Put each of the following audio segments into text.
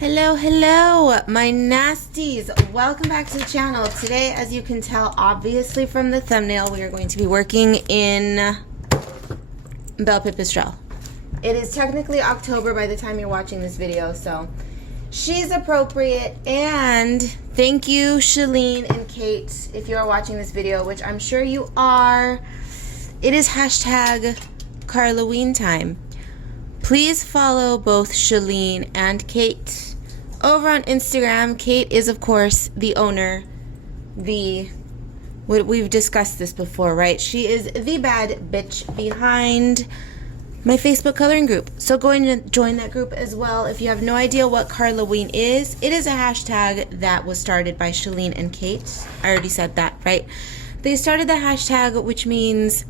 Hello, hello, my nasties. Welcome back to the channel. Today, as you can tell, obviously from the thumbnail, we are going to be working in Belle Pipistrelle. It is technically October by the time you're watching this video, so she's appropriate. And thank you, Shalene and Kate, if you are watching this video, which I'm sure you are. It is hashtag karlaween time. Please follow both Shalene and Kate over on Instagram. Kate is, of course, the owner, we've discussed this before, right? She is the bad bitch behind my Facebook coloring group. So go and join that group as well. If you have no idea what karlaween is, it is a hashtag that was started by Shalene and Kate. I already said that, right? They started the hashtag, which means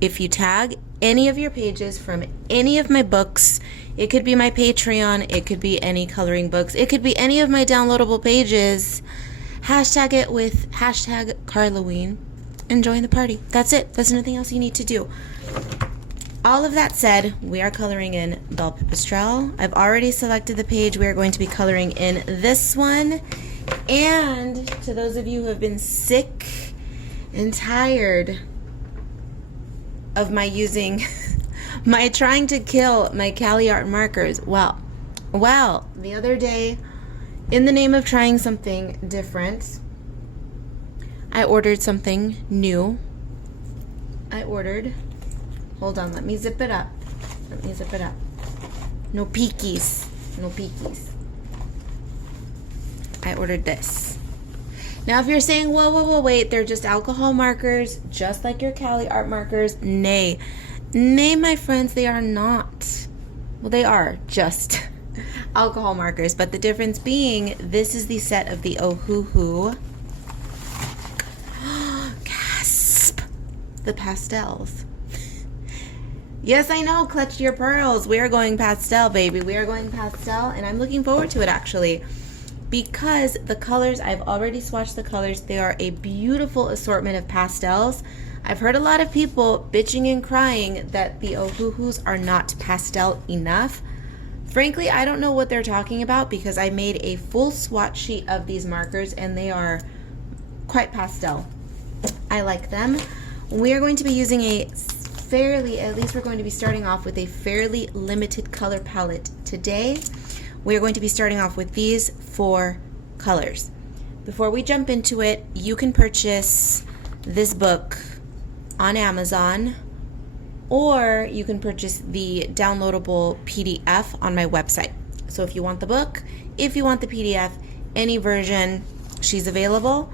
if you tag any of your pages from any of my books, it could be my Patreon, it could be any coloring books, it could be any of my downloadable pages, hashtag it with hashtag karlaween and join the party. That's it. There's nothing else you need to do. All of that said, we are coloring in Belle Pipistrelle. I've already selected the page we are going to be coloring in this one. And to those of you who have been sick and tired of my using my trying to kill my Karla markers, well, the other day, in the name of trying something different, I ordered something new. Hold on, let me zip it up. No peekies. I ordered this. Now, if you're saying, whoa, wait, they're just alcohol markers, just like your Karla art markers. Nay, my friends, they are not. Well, they are just alcohol markers, but the difference being, this is the set of the Ohuhu. Gasp! The pastels. Yes, I know, clutch your pearls. We are going pastel, baby. We are going pastel, and I'm looking forward to it, actually. Because the colors, I've already swatched the colors. They are a beautiful assortment of pastels. I've heard a lot of people bitching and crying that the Ohuhus are not pastel enough. Frankly, I don't know what they're talking about because I made a full swatch sheet of these markers and they are quite pastel. I like them. We are going to be using at least we're going to be starting off with a fairly limited color palette today. We are going to be starting off with these 4 colors. Before we jump into it, you can purchase this book on Amazon, or you can purchase the downloadable PDF on my website. So if you want the book, if you want the PDF, any version, she's available.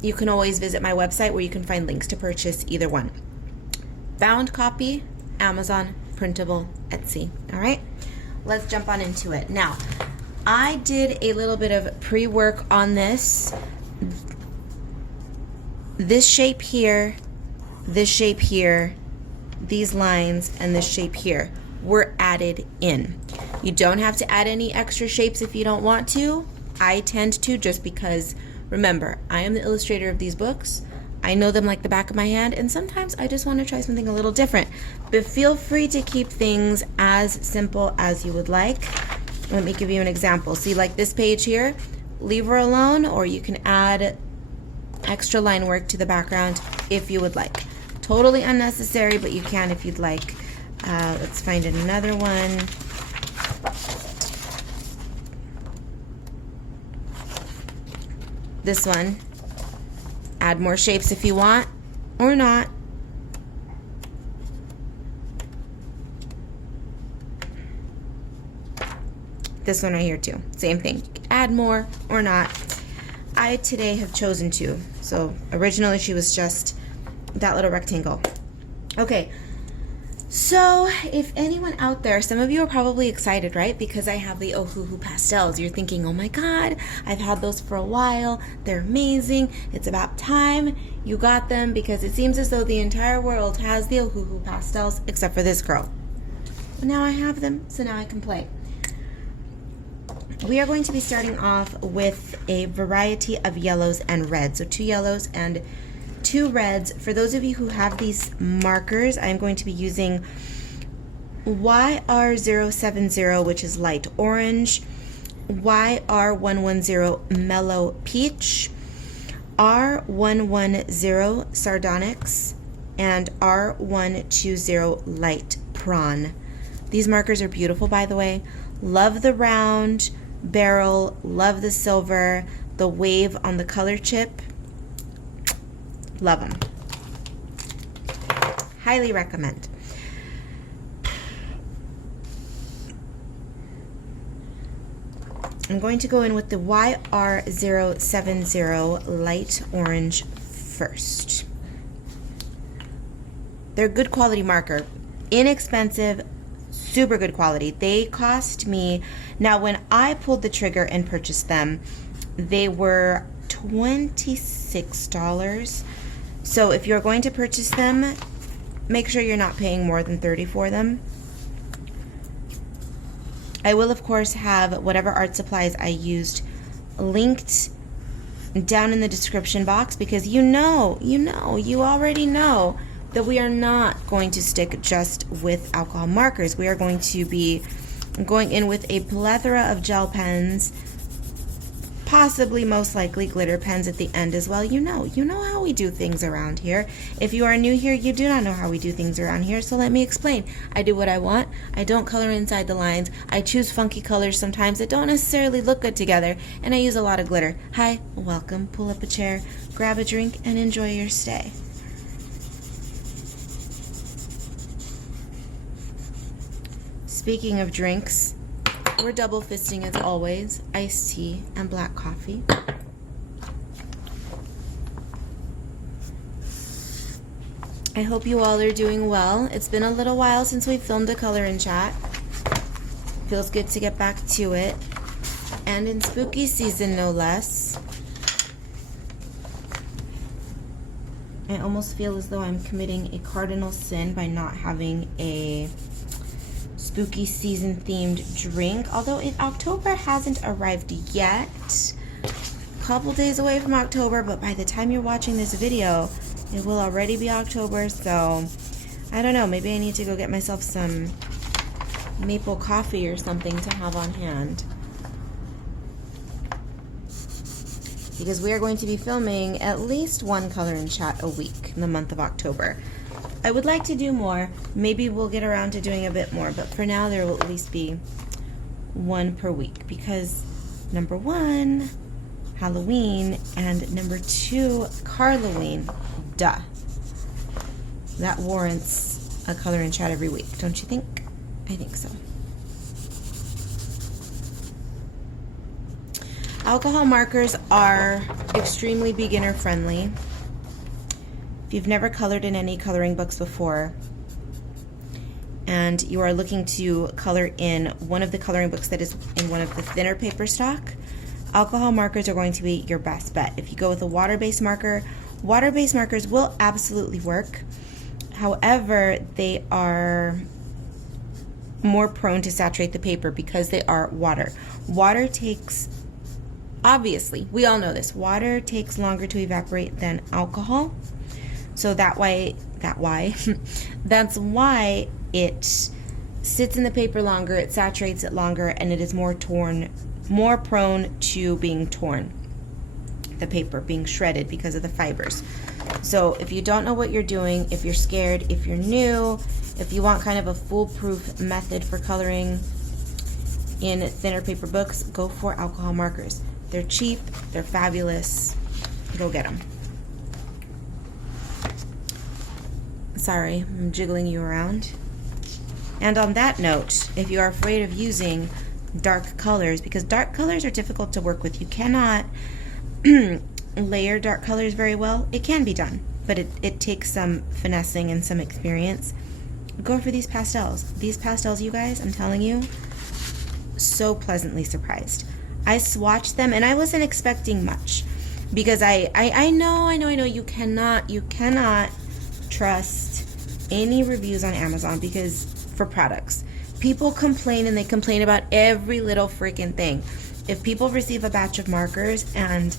You can always visit my website where you can find links to purchase either one. Bound copy, Amazon, printable, Etsy. All right? Let's jump on into it. Now, I did a little bit of pre-work on this. This shape here, these lines, and this shape here were added in. You don't have to add any extra shapes if you don't want to. I tend to, just because, remember, I am the illustrator of these books. I know them like the back of my hand, and sometimes I just want to try something a little different. But feel free to keep things as simple as you would like. Let me give you an example. See, like this page here, leave her alone, or you can add extra line work to the background if you would like. Totally unnecessary, but you can if you'd like. Let's find another one. This one. Add more shapes if you want, or not. This one right here too, same thing. Add more or not. I today have chosen to. So originally she was just that little rectangle. Okay, so if anyone out there, some of you are probably excited, right? Because I have the Ohuhu pastels. You're thinking, oh my God, I've had those for a while. They're amazing. It's about time you got them, because it seems as though the entire world has the Ohuhu pastels except for this girl. But now I have them, so now I can play. We are going to be starting off with a variety of yellows and reds. So 2 yellows and 2 reds. For those of you who have these markers, I'm going to be using YR070, which is light orange, YR110 Mellow Peach, R110 Sardonyx, and R120 Light Prawn. These markers are beautiful, by the way. Love the round barrel, love the silver, the wave on the color chip. Love them. Highly recommend. I'm going to go in with the YR070 Light Orange first. They're good quality marker. Inexpensive, super good quality. They cost me, now when I pulled the trigger and purchased them, they were $26. So if you're going to purchase them, make sure you're not paying more than $30 for them. I will, of course, have whatever art supplies I used linked down in the description box, because you already know that we are not going to stick just with alcohol markers. We are going to be going in with a plethora of gel pens, possibly most likely glitter pens at the end as well. You know how we do things around here. If you are new here, you do not know how we do things around here, so let me explain. I do what I want. I don't color inside the lines. I choose funky colors sometimes that don't necessarily look good together, and I use a lot of glitter. Hi, welcome. Pull up a chair, grab a drink, and enjoy your stay. Speaking of drinks, we're double fisting as always, iced tea and black coffee. I hope you all are doing well. It's been a little while since we filmed a color and chat. Feels good to get back to it. And in spooky season, no less. I almost feel as though I'm committing a cardinal sin by not having a spooky season themed drink, although October hasn't arrived yet. A couple days away from October, but by the time you're watching this video, it will already be October, so I don't know, maybe I need to go get myself some maple coffee or something to have on hand, because we are going to be filming at least one color and chat a week in the month of October. I would like to do more. Maybe we'll get around to doing a bit more, but for now there will at least be one per week, because number one, Halloween, and number two, karlaween. Duh. That warrants a color and chat every week, don't you think? I think so. Alcohol markers are extremely beginner friendly. If you've never colored in any coloring books before and you are looking to color in one of the coloring books that is in one of the thinner paper stock, alcohol markers are going to be your best bet. If you go with a water-based marker, water-based markers will absolutely work. However, they are more prone to saturate the paper because they are water. Water takes, obviously, we all know this, water takes longer to evaporate than alcohol. So that's why it sits in the paper longer, it saturates it longer, and it is more prone to being torn. The paper being shredded because of the fibers. So if you don't know what you're doing, if you're scared, if you're new, if you want kind of a foolproof method for coloring in thinner paper books, go for alcohol markers. They're cheap, they're fabulous. Go get them. Sorry, I'm jiggling you around. And on that note, if you are afraid of using dark colors, because dark colors are difficult to work with, you cannot layer dark colors very well. It can be done, but it takes some finessing and some experience. Go for these pastels. These pastels, you guys, I'm telling you, so pleasantly surprised. I swatched them and I wasn't expecting much, because I know you cannot trust any reviews on Amazon, because for products, people complain, and they complain about every little freaking thing. If people receive a batch of markers and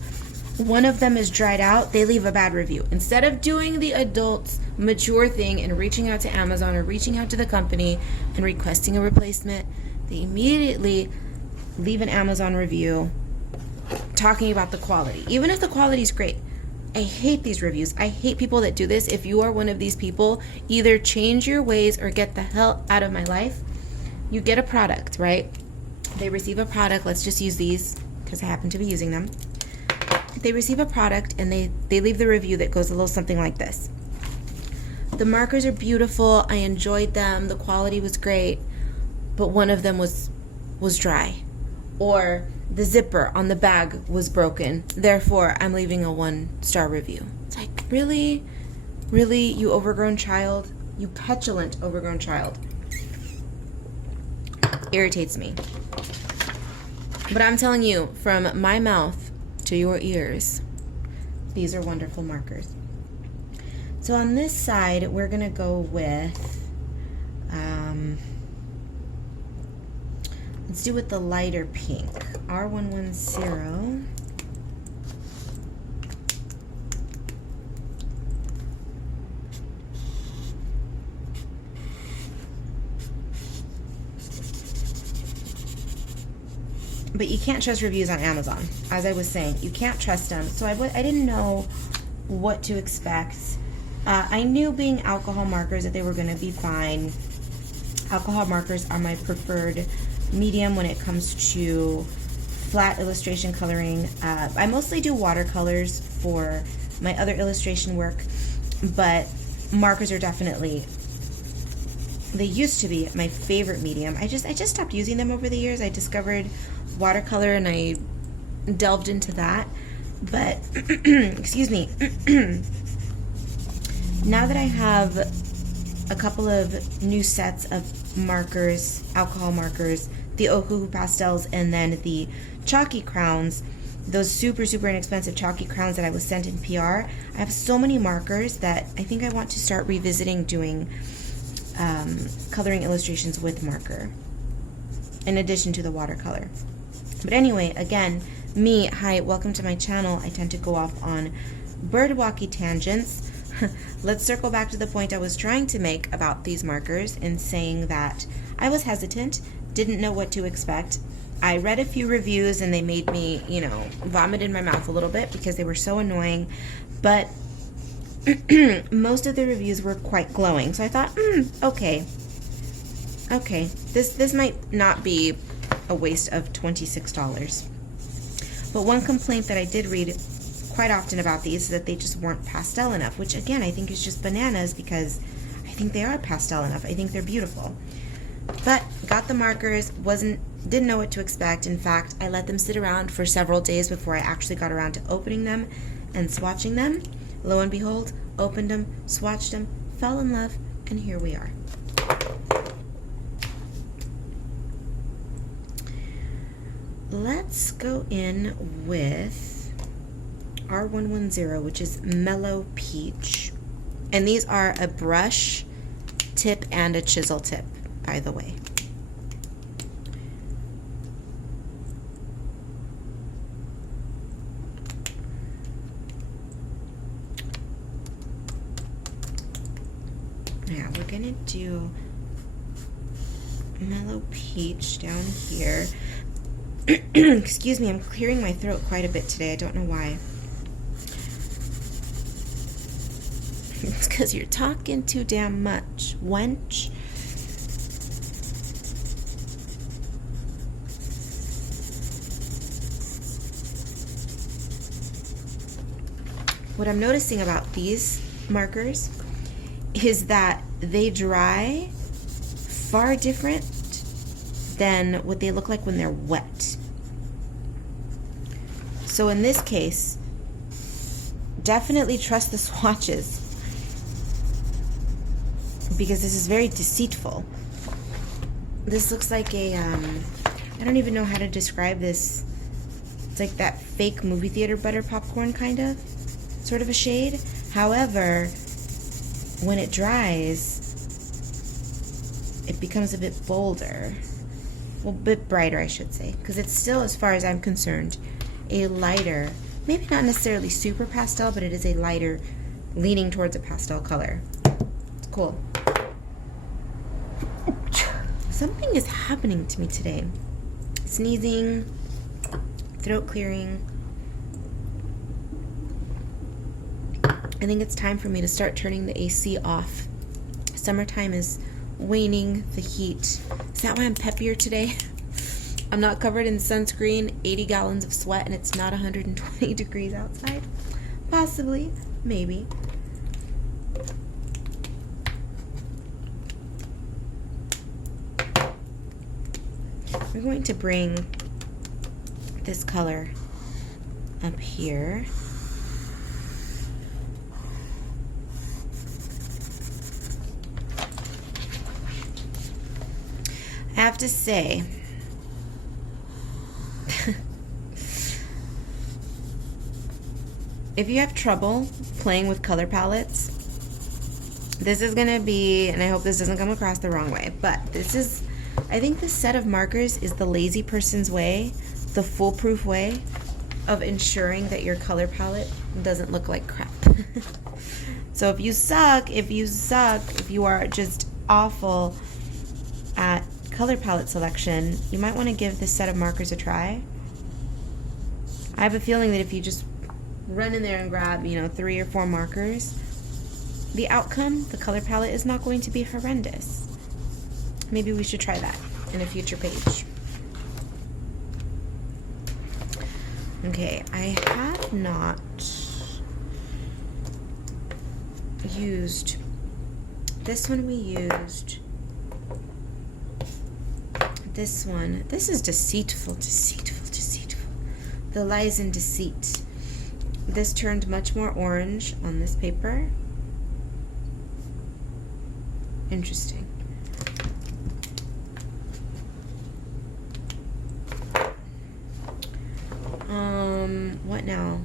one of them is dried out, they leave a bad review. Instead of doing the adult's mature thing and reaching out to Amazon or reaching out to the company and requesting a replacement, they immediately leave an Amazon review talking about the quality, even if the quality is great. I hate these reviews. I hate people that do this. If you are one of these people, either change your ways or get the hell out of my life. You get a product, right? They receive a product. Let's just use these because I happen to be using them. They receive a product and they leave the review that goes a little something like this. The markers are beautiful. I enjoyed them. The quality was great, but one of them was dry, or the zipper on the bag was broken. Therefore, I'm leaving a 1-star review. It's like, really? Really, you overgrown child? You petulant overgrown child. Irritates me. But I'm telling you, from my mouth to your ears, these are wonderful markers. So on this side, we're going to go with, let's do with the lighter pink, R110. But you can't trust reviews on Amazon. As I was saying, you can't trust them. So I didn't know what to expect. I knew being alcohol markers that they were going to be fine. Alcohol markers are my preferred medium when it comes to flat illustration coloring. I mostly do watercolors for my other illustration work, but markers are definitely, they used to be my favorite medium. I just stopped using them over the years. I discovered watercolor and I delved into that. But excuse me. Now that I have a couple of new sets of markers, alcohol markers, the Ohuhu pastels, and then the chalky crowns, those super inexpensive chalky crowns that I was sent in PR, I have so many markers that I think I want to start revisiting doing coloring illustrations with marker in addition to the watercolor. But anyway, again, hi, welcome to my channel. I tend to go off on birdwalky tangents. Let's circle back to the point I was trying to make about these markers in saying that I was hesitant, didn't know what to expect. I read a few reviews and they made me, vomit in my mouth a little bit because they were so annoying. But most of the reviews were quite glowing. So I thought, okay, this might not be a waste of $26. But one complaint that I did read quite often about these is that they just weren't pastel enough, which again I think is just bananas because I think they are pastel enough. I think they're beautiful. But got the markers, didn't know what to expect. In fact, I let them sit around for several days before I actually got around to opening them and swatching them. Lo and behold, opened them, swatched them, fell in love, and here we are. Let's go in with R110, which is Mellow Peach. And these are a brush tip and a chisel tip, by the way. Yeah, we're gonna do Mellow Peach down here. Excuse me, I'm clearing my throat quite a bit today. I don't know why. It's because you're talking too damn much, wench. What I'm noticing about these markers is that they dry far different than what they look like when they're wet. So in this case, definitely trust the swatches because this is very deceitful. This looks like a, I don't even know how to describe this. It's like that fake movie theater butter popcorn kind of, sort of a shade. However, when it dries, it becomes a bit bolder. Well, a bit brighter, I should say, because it's still, as far as I'm concerned, a lighter, maybe not necessarily super pastel, but it is a lighter, leaning towards a pastel color. It's cool. Something is happening to me today. sneezing, throat clearing. I think it's time for me to start turning the AC off. Summertime is waning, the heat. Is that why I'm peppier today? I'm not covered in sunscreen, 80 gallons of sweat, and it's not 120 degrees outside. Possibly, maybe. We're going to bring this color up here. I have to say, if you have trouble playing with color palettes, this is going to be, and I hope this doesn't come across the wrong way, but this is, I think this set of markers is the lazy person's way, the foolproof way of ensuring that your color palette doesn't look like crap. So if you suck, if you are just awful at color palette selection, you might want to give this set of markers a try. I have a feeling that if you just run in there and grab, 3 or 4 markers, the outcome, the color palette, is not going to be horrendous. Maybe we should try that in a future page. Okay, I have not used this one. We used this one. This is deceitful. The lies in deceit. This turned much more orange on this paper. Interesting. What now?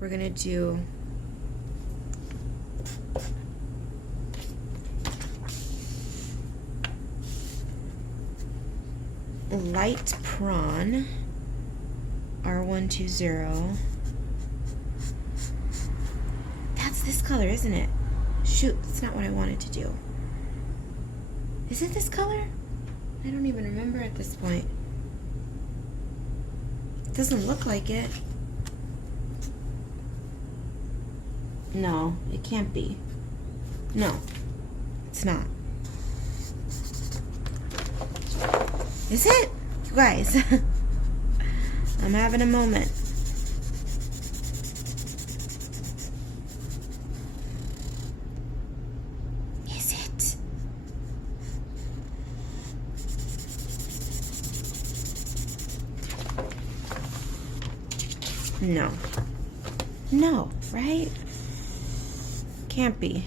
We're gonna do light prawn, R120. That's this color, isn't it? Shoot, that's not what I wanted to do. Is it this color? I don't even remember at this point. It doesn't look like it. No, it can't be. No, it's not. Is it? You guys, I'm having a moment. Is it? No. No, right? Can't be.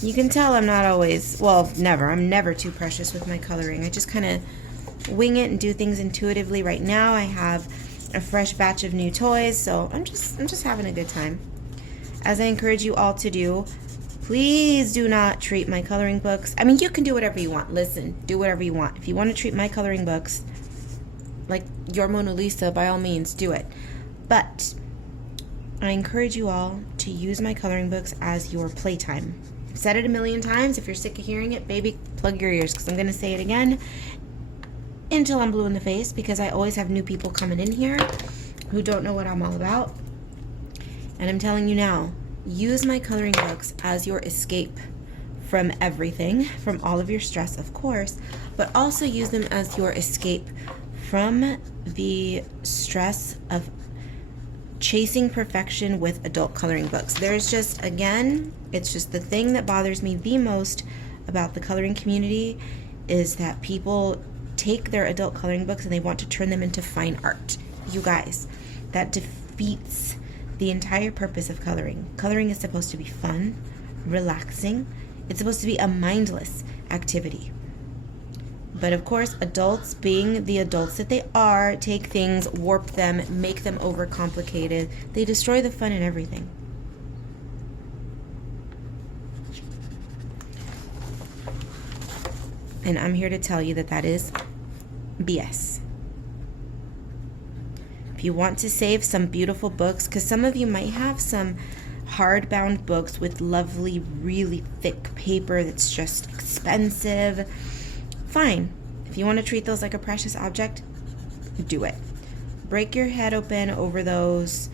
You can tell I'm not always, well, never. I'm never too precious with my coloring. I just kind of wing it and do things intuitively. Right now I have a fresh batch of new toys, so I'm just having a good time. As I encourage you all to do, please do not treat my coloring books. I mean, you can do whatever you want. Listen, do whatever you want. If you want to treat my coloring books like your Mona Lisa, by all means, do it. But I encourage you all to use my coloring books as your playtime. I've said it a million times. If you're sick of hearing it, baby, plug your ears, because I'm going to say it again until I'm blue in the face, because I always have new people coming in here who don't know what I'm all about. And I'm telling you now, use my coloring books as your escape from everything, from all of your stress, of course, but also use them as your escape from the stress of chasing perfection with adult coloring books. There's just, again, it's just the thing that bothers me the most about the coloring community is that people take their adult coloring books and they want to turn them into fine art. You guys, that defeats the entire purpose of coloring. Coloring is supposed to be fun, relaxing. It's supposed to be a mindless activity. But of course, adults, being the adults that they are, take things, warp them, make them overcomplicated. They destroy the fun in everything. And I'm here to tell you that that is BS. If you want to save some beautiful books, because some of you might have some hardbound books with lovely, really thick paper that's just expensive, fine. If you want to treat those like a precious object, do it. Break your head open over those,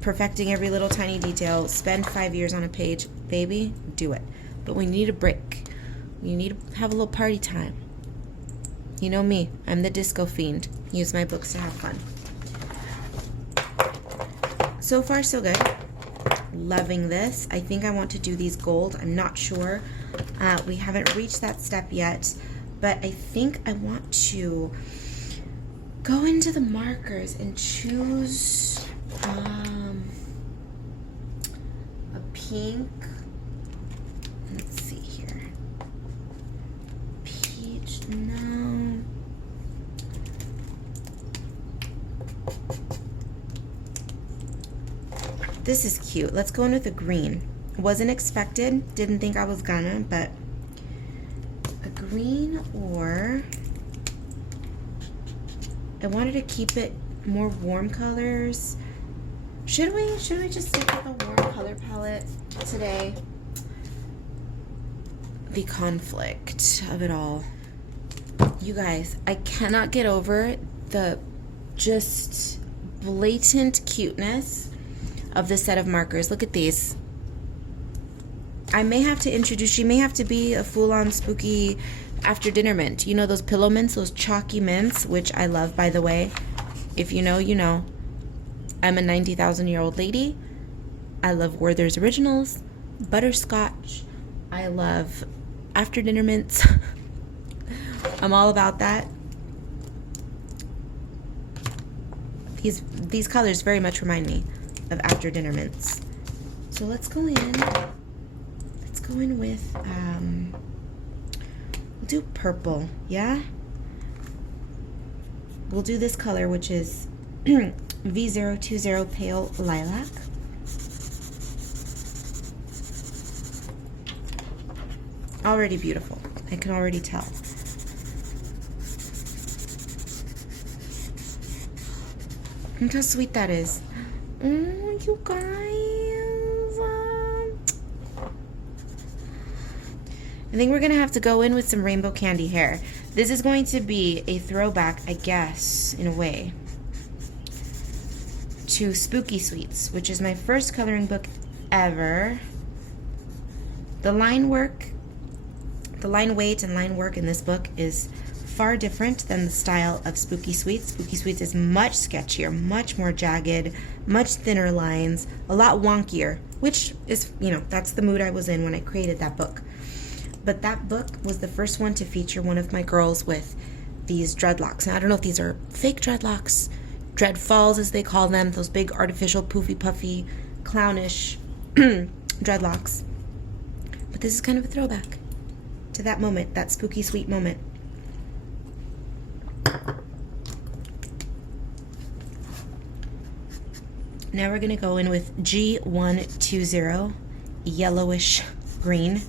perfecting every little tiny detail. Spend 5 years on a page. Baby, do it. But we need a break. We need to have a little party time. You know me. I'm the disco fiend. Use my books to have fun. So far, so good. Loving this. I think I want to do these gold. I'm not sure. We haven't reached that step yet. But I think I want to go into the markers and choose a pink. Let's see here. Peach, no. This is cute. Let's go in with a green. Wasn't expected. Didn't think I was gonna, but a green, or I wanted to keep it more warm colors. Should we just stick with a warm color palette today? The conflict of it all. You guys, I cannot get over the just blatant cuteness of this set of markers. Look at these. I may have to introduce, she may have to be a full-on spooky after dinner mint. You know those pillow mints, those chalky mints, which I love, by the way. If you know, you know. I'm a 90,000-year-old lady. I love Werther's Originals, butterscotch. I love after dinner mints. I'm all about that. These colors very much remind me of after dinner mints. So let's go in. Let's go in with we'll do purple, yeah? We'll do this color, which is V020 Pale Lilac. Already beautiful. I can already tell. Look how sweet that is. Oh, you guys. I think we're going to have to go in with some rainbow candy hair. This is going to be a throwback, I guess, in a way, to Spooky Sweets, which is my first coloring book ever. The line weight and line work in this book is far different than the style of Spooky Sweets. Spooky Sweets is much sketchier, much more jagged, much thinner lines, a lot wonkier, which is, you know, that's the mood I was in when I created that book. But that book was the first one to feature one of my girls with these dreadlocks. Now, I don't know if these are fake dreadlocks, dread falls as they call them, those big artificial poofy puffy clownish dreadlocks. But this is kind of a throwback to that moment, that spooky sweet moment. Now we're going to go in with G120 yellowish green.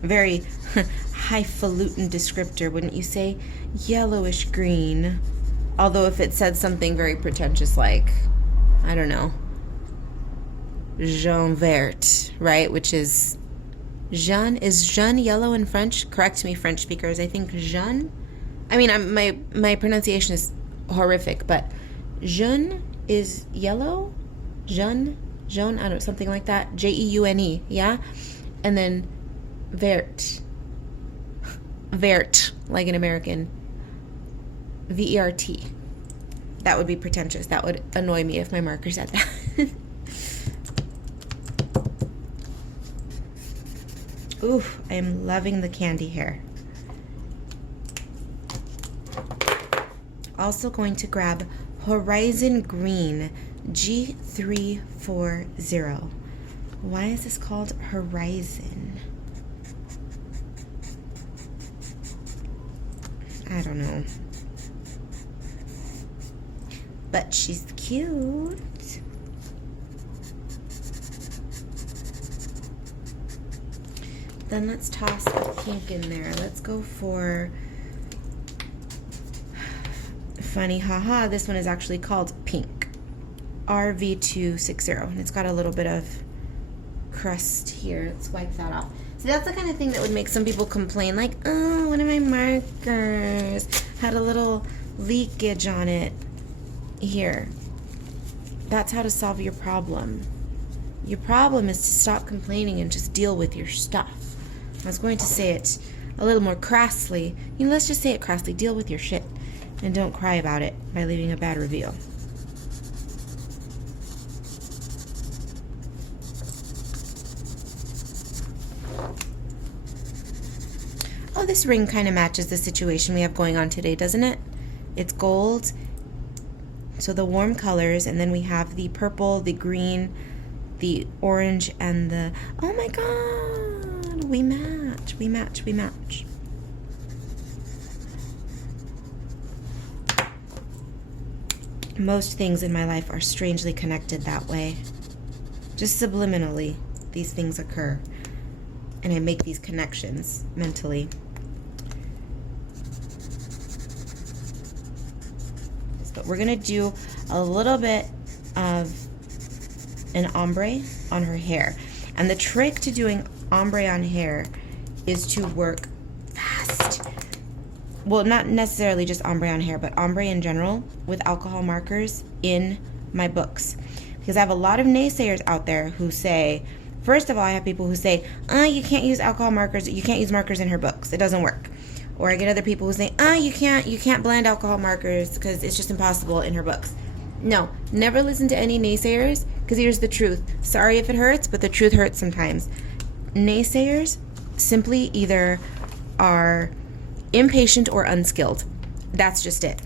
Very highfalutin descriptor, wouldn't you say? Yellowish green. Although if it said something very pretentious like, I don't know, jaune vert, right? Which is jaune. Is jaune yellow in French? Correct me, French speakers. I think jaune. I mean, my pronunciation is horrific, but jaune is yellow. Jaune, I don't know, something like that. Jeune, yeah? And then vert, like an American. VERT. That would be pretentious. That would annoy me if my marker said that. Oof, I am loving the candy hair. Also going to grab Horizon Green, G340. Why is this called Horizon? I don't know. But she's cute. Then let's toss a pink in there. Let's go for Funny, haha, this one is actually called Pink. RV260. And it's got a little bit of crust here. Let's wipe that off. So that's the kind of thing that would make some people complain, like, oh, one of my markers had a little leakage on it. Here. That's how to solve your problem. Your problem is to stop complaining and just deal with your stuff. I was going to say it a little more crassly. Let's just say it crassly. Deal with your shit. And don't cry about it by leaving a bad review. Oh, this ring kind of matches the situation we have going on today, doesn't it? It's gold. So the warm colors, and then we have the purple, the green, the orange, and the... Oh my god! We match, we match, we match. Most things in my life are strangely connected that way. Just subliminally, these things occur. And I make these connections mentally. But we're going to do a little bit of an ombre on her hair. And the trick to doing ombre on hair is to work fast. Well, not necessarily just ombre on hair, but ombre in general with alcohol markers in my books. Because I have a lot of naysayers out there who say, first of all, I have people who say, you can't use alcohol markers, you can't use markers in her books, it doesn't work. Or I get other people who say, you can't blend alcohol markers because it's just impossible in her books. No, never listen to any naysayers, because here's the truth. Sorry if it hurts, but the truth hurts sometimes. Naysayers simply either are impatient or unskilled. That's just it.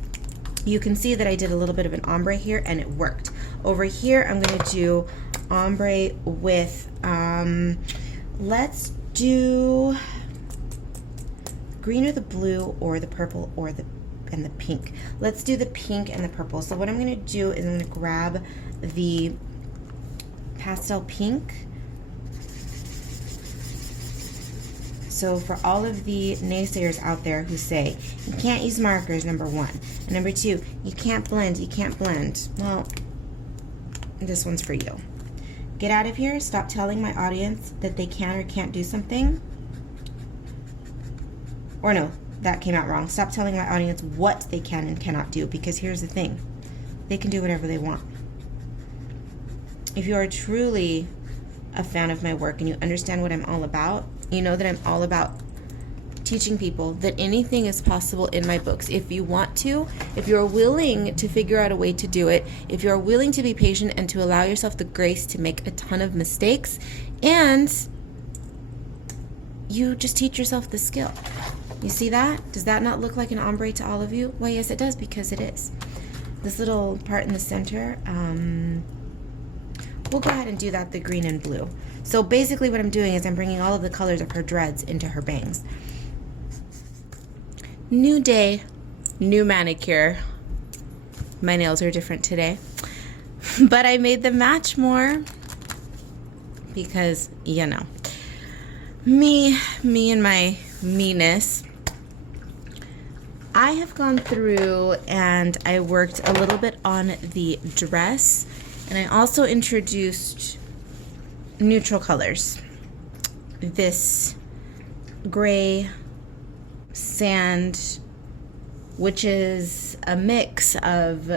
You can see that I did a little bit of an ombre here, and it worked. Over here, I'm going to do ombre with, let's do green or the blue or the purple or and the pink. Let's do the pink and the purple. So what I'm going to do is I'm going to grab the pastel pink. So for all of the naysayers out there who say, you can't use markers, number one. And number two, you can't blend, you can't blend. Well, this one's for you. Get out of here. Stop telling my audience that they can or can't do something. Or no, that came out wrong. Stop telling my audience what they can and cannot do, because here's the thing. They can do whatever they want. If you are truly a fan of my work and you understand what I'm all about, you know that I'm all about teaching people that anything is possible in my books. If you want to, if you're willing to figure out a way to do it, if you're willing to be patient and to allow yourself the grace to make a ton of mistakes, and you just teach yourself the skill. You see that? Does that not look like an ombre to all of you? Well, yes, it does, because it is. This little part in the center, we'll go ahead and do that, the green and blue. So basically what I'm doing is I'm bringing all of the colors of her dreads into her bangs. New day, new manicure. My nails are different today. But I made them match more because, you know, me and my meanness. I have gone through and I worked a little bit on the dress, and I also introduced neutral colors. This gray sand, which is a mix of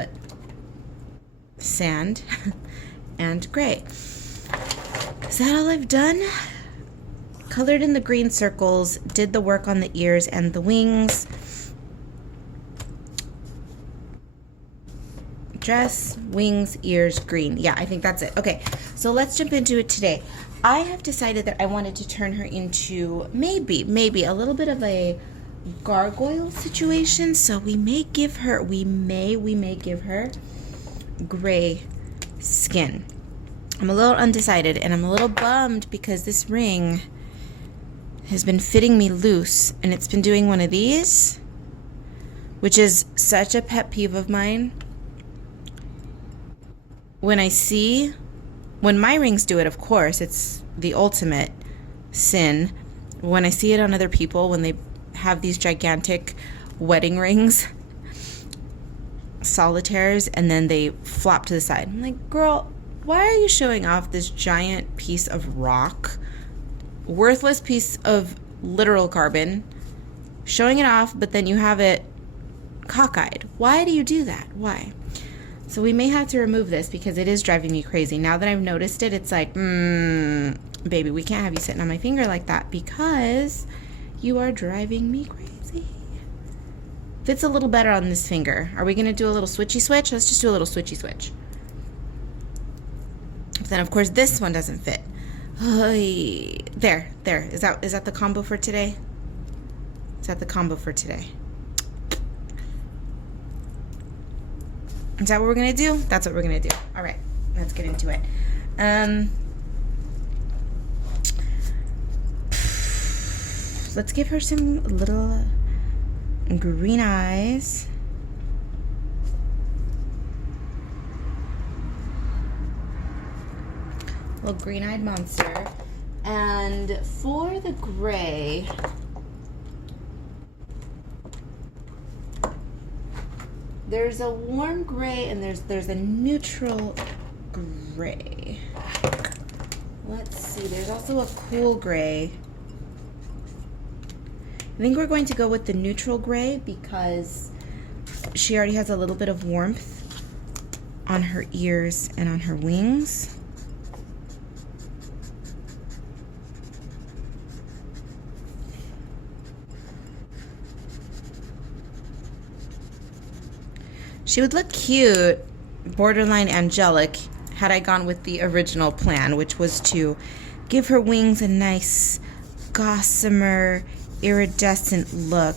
sand and gray. Is that all I've done? Colored in the green circles, did the work on the ears and the wings. Dress, wings, ears, green. Yeah, I think that's it. Okay, so let's jump into it today. I have decided that I wanted to turn her into maybe a little bit of a gargoyle situation. So we may give her gray skin. I'm a little undecided, and I'm a little bummed because this ring has been fitting me loose, and it's been doing one of these, which is such a pet peeve of mine. When my rings do it, of course, it's the ultimate sin. When I see it on other people, when they have these gigantic wedding rings, solitaires and then they flop to the side. I'm like, girl, why are you showing off this giant piece of rock, worthless piece of literal carbon, showing it off, but then you have it cockeyed? Why do you do that? Why? So we may have to remove this because it is driving me crazy. Now that I've noticed it, it's like, baby, we can't have you sitting on my finger like that because you are driving me crazy. Fits a little better on this finger. Are we going to do a little switchy switch? Let's just do a little switchy switch. But then, of course, this one doesn't fit. There. Is that the combo for today? Is that the combo for today? Is that what we're going to do? That's what we're going to do. All right. Let's get into it. Let's give her some little green eyes. Little green-eyed monster. And for the gray, there's a warm gray and there's a neutral gray. Let's see, there's also a cool gray. I think we're going to go with the neutral gray because she already has a little bit of warmth on her ears and on her wings. She would look cute, borderline angelic, had I gone with the original plan, which was to give her wings a nice gossamer, iridescent look.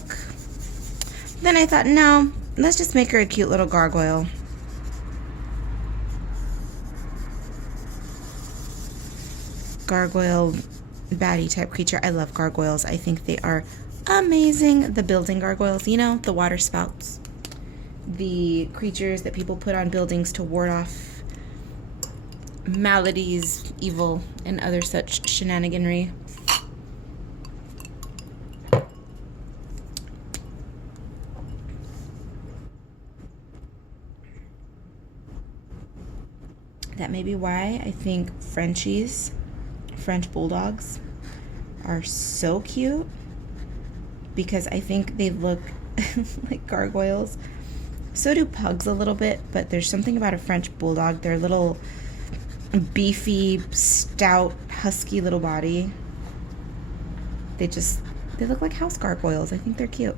Then I thought, no, let's just make her a cute little gargoyle. Gargoyle baddie type creature. I love gargoyles. I think they are amazing. The building gargoyles, you know, the water spouts. The creatures that people put on buildings to ward off maladies, evil, and other such shenaniganry. That may be why I think Frenchies, French bulldogs, are so cute, because I think they look like gargoyles. So do pugs a little bit, but there's something about a French bulldog. Their little beefy, stout, husky little body. They look like house gargoyles. I think they're cute.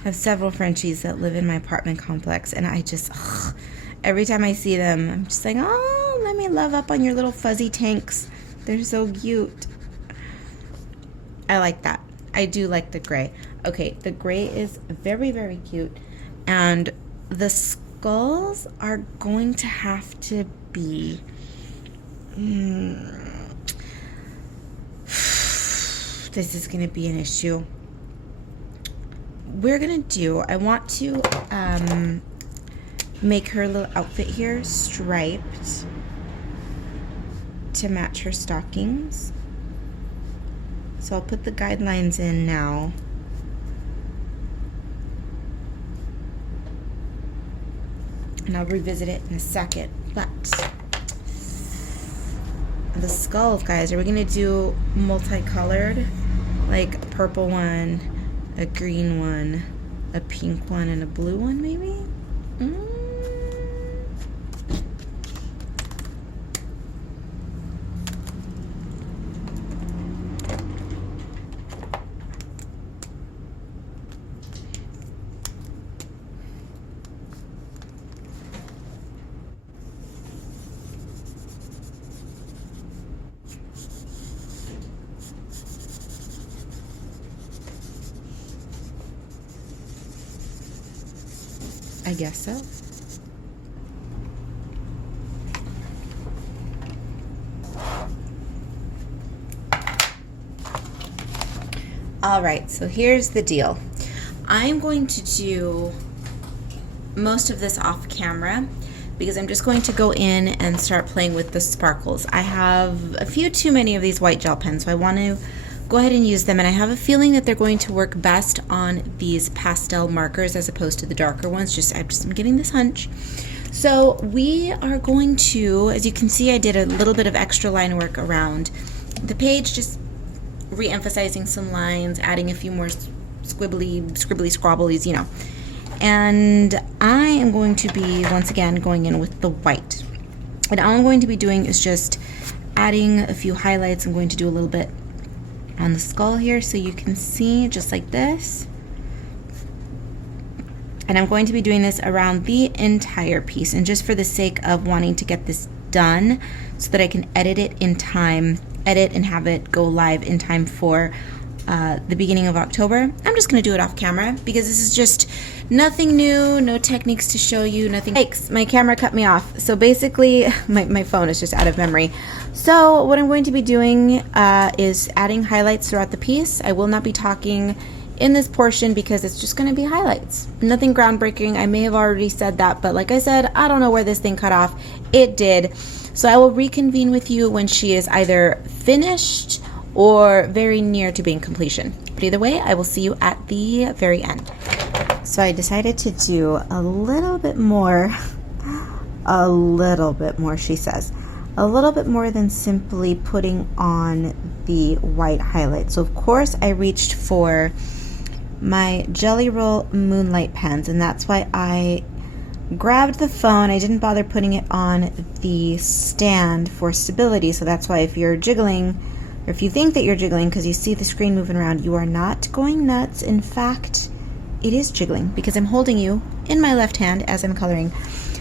I have several Frenchies that live in my apartment complex, and I just, every time I see them, I'm just like, oh, let me love up on your little fuzzy tanks. They're so cute. I like that. I do like the gray. Okay, the gray is very, very cute. And the skulls are going to have to be... This is going to be an issue. I want to make her little outfit here striped to match her stockings. So I'll put the guidelines in now. And I'll revisit it in a second. But the skulls, guys, are we going to do multicolored? Like a purple one, a green one, a pink one, and a blue one, maybe? I guess so. All right, so here's the deal. I'm going to do most of this off camera because I'm just going to go in and start playing with the sparkles. I have a few too many of these white gel pens, so I want to go ahead and use them. And I have a feeling that they're going to work best on these pastel markers as opposed to the darker ones. I'm getting this hunch. So we are going to, as you can see, I did a little bit of extra line work around the page, just re-emphasizing some lines, adding a few more scribbly scrabblies, you know. And I am going to be, once again, going in with the white. And all I'm going to be doing is just adding a few highlights. I'm going to do a little bit on the skull here so you can see, just like this. And I'm going to be doing this around the entire piece. And just for the sake of wanting to get this done so that I can edit it in time, edit and have it go live in time for the beginning of October, I'm just going to do it off camera because this is just nothing new, no techniques to show you, nothing. Yikes, my camera cut me off. So basically, my phone is just out of memory. So what I'm going to be doing is adding highlights throughout the piece. I will not be talking in this portion because it's just going to be highlights. Nothing groundbreaking. I may have already said that, but like I said, I don't know where this thing cut off. It did. So I will reconvene with you when she is either finished or very near to being completion. But either way, I will see you at the very end. So I decided to do a little bit more, she says. A little bit more than simply putting on the white highlight. So of course I reached for my Jelly Roll Moonlight pens, and that's why I grabbed the phone. I didn't bother putting it on the stand for stability. So that's why if you're jiggling, or if you think that you're jiggling because you see the screen moving around, you are not going nuts. In fact, it is jiggling because I'm holding you in my left hand as I'm coloring.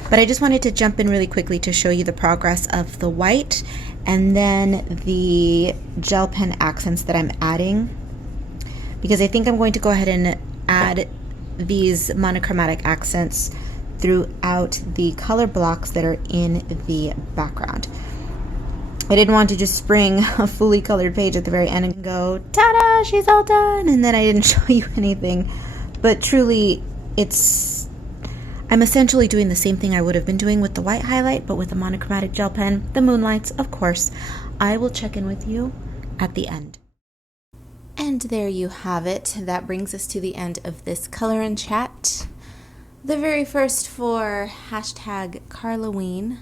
But I just wanted to jump in really quickly to show you the progress of the white and then the gel pen accents that I'm adding, because I think I'm going to go ahead and add these monochromatic accents throughout the color blocks that are in the background. I didn't want to just spring a fully colored page at the very end and go, ta-da, she's all done, and then I didn't show you anything. But truly, I'm essentially doing the same thing I would have been doing with the white highlight, but with a monochromatic gel pen, the Moonlights, of course. I will check in with you at the end. And there you have it. That brings us to the end of this color and chat. The very first for hashtag karlaween,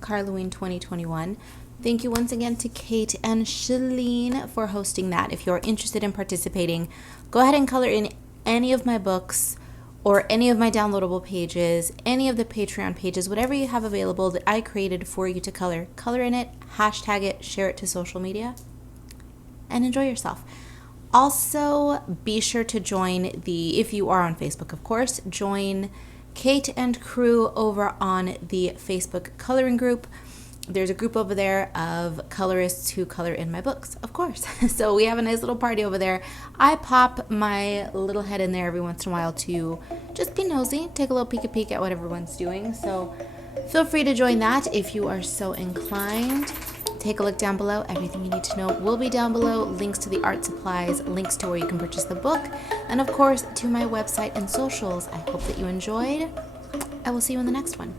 karlaween 2021. Thank you once again to Kate and Shalene for hosting that. If you're interested in participating, go ahead and color in any of my books or any of my downloadable pages, any of the Patreon pages, whatever you have available that I created for you to color. Color in it, hashtag it, share it to social media, and enjoy yourself. Also, be sure to join if you are on Facebook, of course, join Kate and crew over on the Facebook coloring group. There's a group over there of colorists who color in my books, of course. So we have a nice little party over there. I pop my little head in there every once in a while to just be nosy, take a little peek at what everyone's doing. So feel free to join that if you are so inclined. Take a look down below. Everything you need to know will be down below. Links to the art supplies, links to where you can purchase the book, and of course to my website and socials. I hope that you enjoyed. I will see you in the next one.